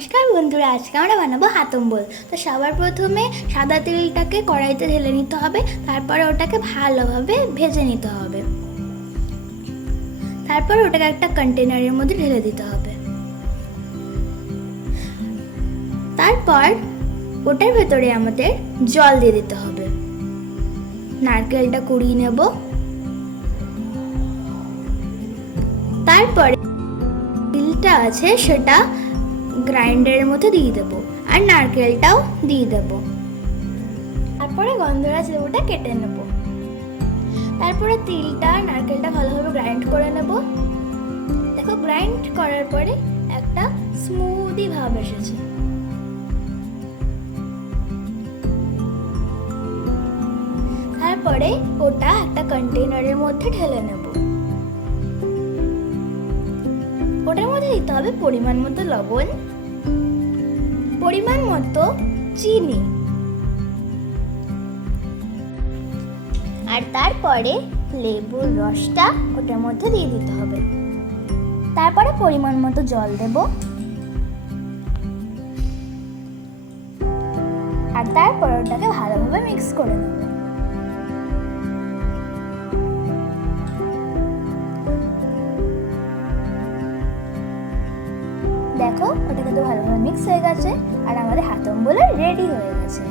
নমস্কার বন্ধুরা, আজকে আমরা বানাবো হাতম্বল। তো সবার প্রথমে সাদা তেলটাকে কড়াইতে ঢেলে নিতে হবে, তারপরে ওটাকে ভালোভাবে ভেজে নিতে হবে। তারপর ওটাকে একটা কন্টেনারের মধ্যে ঢেলে দিতে হবে। তারপর ওটার ভেতরে আমাদের জল দিয়ে দিতে হবে। নারকেলটা কুড়িয়ে নেব। তারপরে তিলটা আছে সেটা গ্রাইন্ডারের মধ্যে দিয়ে দেবো, আর নারকেলটাও দিয়ে দেবো। তারপরে গন্ধরাজ লেবুটা কেটে নেব। তারপরে তিলটা আর নারকেলটা ভালোভাবে গ্রাইন্ড করে নেব। দেখো, গ্রাইন্ড করার পরে একটা স্মুদি ভাব এসেছে। তারপরে ওটা একটা কন্টেনারের মধ্যে ঢেলে নেব। ওটার মধ্যে দিতে হবে পরিমাণ মতো লবণ, পরিমাণ মতো চিনি, আর তারপরে লেবুর রসটা ওটার মধ্যে দিয়ে দিতে হবে। তারপরে পরিমাণ মতো জল দেব, আর তারপর ওটাকে ভালোভাবে মিক্স করে নেব। দেখো, ওটা কিন্তু ভালোভাবে মিক্স হয়ে গেছে, আর আমাদের হাতম্বল রেডি হয়ে গেছে।